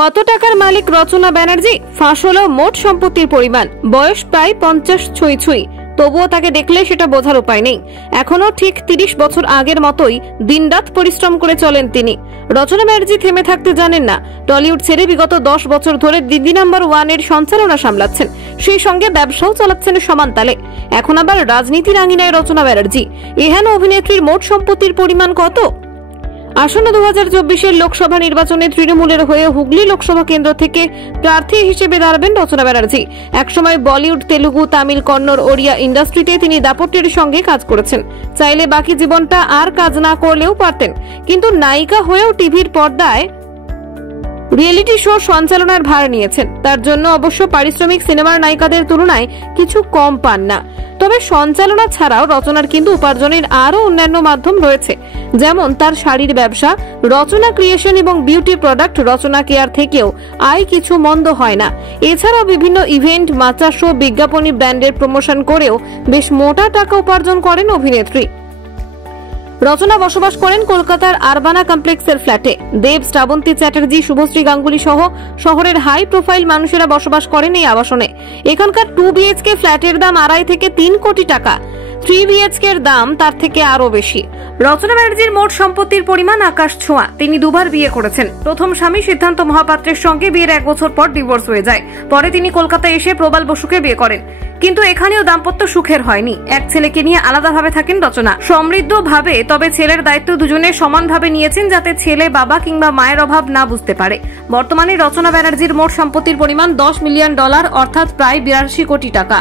কত টাকার মালিক রচনা ব্যানার্জি? ফাঁস হলো মোট সম্পত্তির পরিমাণ। বয়স প্রায় 50 ছুঁই। তবুও তাকে দেখলে সেটা বোঝার উপায় নেই। এখনো ঠিক 30 বছর আগের মতোই দিনরাত পরিশ্রম করে চলেন তিনি। রচনা ব্যানার্জি থেমে থাকতে জানেন না। টলিউড ছেড়ে বিগত 10 বছর ধরে দিদি নাম্বার 1 এর সঞ্চালনা সামলাচ্ছেন, সেই সঙ্গে ব্যবসাও চালাচ্ছেন সমান তালে। এখন আবার রাজনীতির আঙিনায় রচনা ব্যানার্জি। এহেন অভিনেত্রীর মোট সম্পত্তির পরিমাণ কত? আসন্ন 2024 লোকসভা নির্বাচনে তৃণমূলের হয়ে হুগলি লোকসভা কেন্দ্র থেকে প্রার্থী হিসেবে দাঁড়াবেন রচনা ব্যানার্জি। একসময় বলিউড, তেলুগু, তামিল, কন্নড়, ওড়িয়া ইন্ডাস্ট্রিতে তিনি দাপটের সঙ্গে কাজ করেছেন। চাইলে বাকি জীবনটা আর কাজ না করলেও পারতেন, কিন্তু নায়িকা হয়েও টিভির পর্দায় রিয়েলিটি শো সঞ্চালনার ভার নিয়েছেন। তার জন্য অবশ্য পারিশ্রমিক সিনেমার নায়িকাদের তুলনায় কিছু কম পান না। তবে সঞ্চালনা ছাড়াও রচনার কিন্তু উপার্জনের আরো অন্যান্য মাধ্যম রয়েছে, যেমন তার শাড়ির ব্যবসা, রচনা ক্রিয়েশন এবং বিউটি প্রোডাক্ট রচনা কেয়ার থেকেও আয় কিছু মন্দ হয় না। এছাড়াও বিভিন্ন ইভেন্ট, মাচা শো, বিজ্ঞাপনী ব্র্যান্ডের প্রমোশন করেও বেশ মোটা টাকা উপার্জন করেন অভিনেত্রী। রচনা বসবাস করেন কলকাতার আরবানা কমপ্লেক্সের ফ্ল্যাটে। দেব, শ্রাবন্তী চ্যাটার্জি, শুভশ্রী গাঙ্গুলি সহ শহরের হাই প্রোফাইল মানুষেরা বসবাস করেন এই আবাসনে। এখানকার 2 BHK ফ্ল্যাটের দাম 2.5 থেকে 3 কোটি টাকা। 3 BHK এর দাম তার থেকে আরো বেশি। রচনা ব্যানার্জির মোট সম্পত্তির পরিমাণ আকাশ ছোঁয়া। তিনি দুবার বিয়ে করেছেন। প্রথম স্বামী সিদ্ধান্ত মহাপাত্রের সঙ্গে বিয়ের 1 বছর পর ডিভোর্স হয়ে যায়। পরে তিনি কলকাতায় এসে প্রবাল বসুকে বিয়ে করেন, কিন্তু এখানেও দাম্পত্য সুখের হয়নি। এক ছেলেকে নিয়ে আলাদাভাবে থাকেন রচনা, সমৃদ্ধভাবে। তবে ছেলের দায়িত্ব দুজনে সমানভাবে নিয়েছেন, যাতে ছেলে বাবা কিংবা মায়ের অভাব না বুঝতে পারে। বর্তমানে রচনা ব্যানার্জির মোট সম্পত্তির পরিমাণ $10 মিলিয়ন, অর্থাৎ প্রায় 82 কোটি টাকা।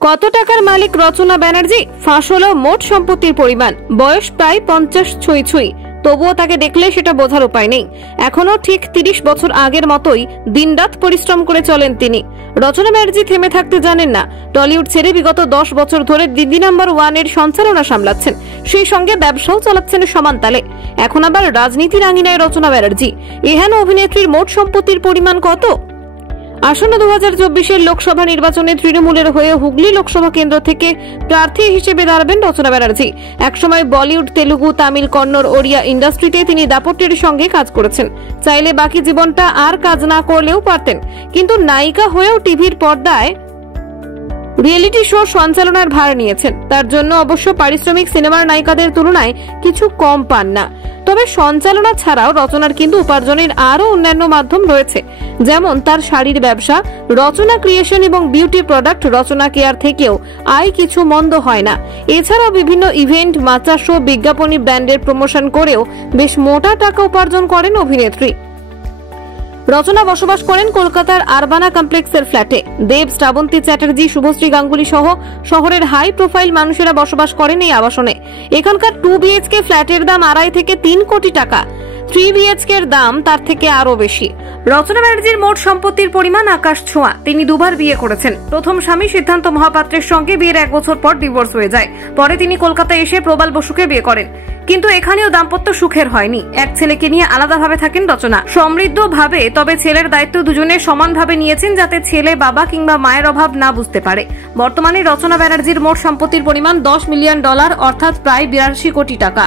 কত টাকার মালিক রচনা ব্যানার্জি? ফাঁস হলো মোট সম্পত্তির পরিমাণ। বয়স প্রায় 50 ছুঁই। তবুও তাকে দেখলে সেটা বোঝার উপায় নেই। এখনো ঠিক 30 বছর আগের মতোই দিনরাত পরিশ্রম করে চলেন তিনি। রচনা ব্যানার্জি থেমে থাকতে জানেন না। টলিউড ছেড়ে বিগত 10 বছর ধরে দিদি নাম্বার 1 এর সঞ্চালনা সামলাচ্ছেন, সেই সঙ্গে ব্যবসাও চালাচ্ছেন সমান তালে। এখন আবার রাজনীতির আঙিনায় রচনা ব্যানার্জি। এহেন অভিনেত্রীর মোট সম্পত্তির পরিমাণ কত? আসন্ন 2024 লোকসভা নির্বাচনে তৃণমূলের হয়ে হুগলি লোকসভা কেন্দ্র থেকে প্রার্থী হিসেবে দাঁড়াবেন রচনা ব্যানার্জি। একসময় বলিউড, তেলুগু, তামিল, কন্নড়, ওড়িয়া ইন্ডাস্ট্রিতে তিনি দাপটের সঙ্গে কাজ করেছেন। চাইলে বাকি জীবনটা আর কাজ না করলেও পারতেন, কিন্তু নায়িকা হয়েও টিভির পর্দায় রিয়েলিটি শো সঞ্চালনার ভার নিয়েছেন। তার জন্য অবশ্য পারিশ্রমিক সিনেমার নায়িকাদের তুলনায় কিছু কম পান না। তবে সঞ্চালনা ছাড়াও রচনার কিন্তু উপার্জনের আরো অন্যান্য মাধ্যম রয়েছে, যেমন তার শাড়ির ব্যবসা, রচনা ক্রিয়েশন এবং বিউটি প্রোডাক্ট রচনা কেয়ার থেকেও আয় কিছু মন্দ হয় না। এছাড়াও বিভিন্ন ইভেন্ট, মাচা শো, বিজ্ঞাপনী ব্র্যান্ডের প্রমোশন করেও বেশ মোটা টাকা উপার্জন করেন অভিনেত্রী। রচনা বসবাস করেন কলকাতার আরবানা কমপ্লেক্সের ফ্ল্যাটে। দেব, শ্রাবন্তী চ্যাটার্জি, শুভশ্রী গাঙ্গুলি সহ শহরের হাই প্রোফাইল মানুষেরা বসবাস করেন এই আবাসনে। এখানকার 2 BHK ফ্ল্যাটের দাম 2.5 থেকে 3 কোটি টাকা। 3 BHK এর দাম তার থেকে আরো বেশি। রচনা ব্যানার্জির মোট সম্পত্তির পরিমাণ আকাশ ছোঁয়া। তিনি দুবার বিয়ে করেছেন। প্রথম স্বামী সিদ্ধান্ত মহাপাত্রের সঙ্গে বিয়ের 1 বছর পর ডিভোর্স হয়ে যায়। পরে তিনি কলকাতায় এসে প্রবাল বসুকে বিয়ে করেন, কিন্তু এখানেও দাম্পত্য সুখের হয়নি। এক ছেলেকে নিয়ে আলাদাভাবে থাকেন রচনা, সমৃদ্ধভাবে। তবে ছেলের দায়িত্ব দুজনে সমানভাবে নিয়েছেন, যাতে ছেলে বাবা কিংবা মায়ের অভাব না বুঝতে পারে। বর্তমানে রচনা ব্যানার্জির মোট সম্পত্তির পরিমাণ $10 মিলিয়ন, অর্থাৎ প্রায় 82 কোটি টাকা।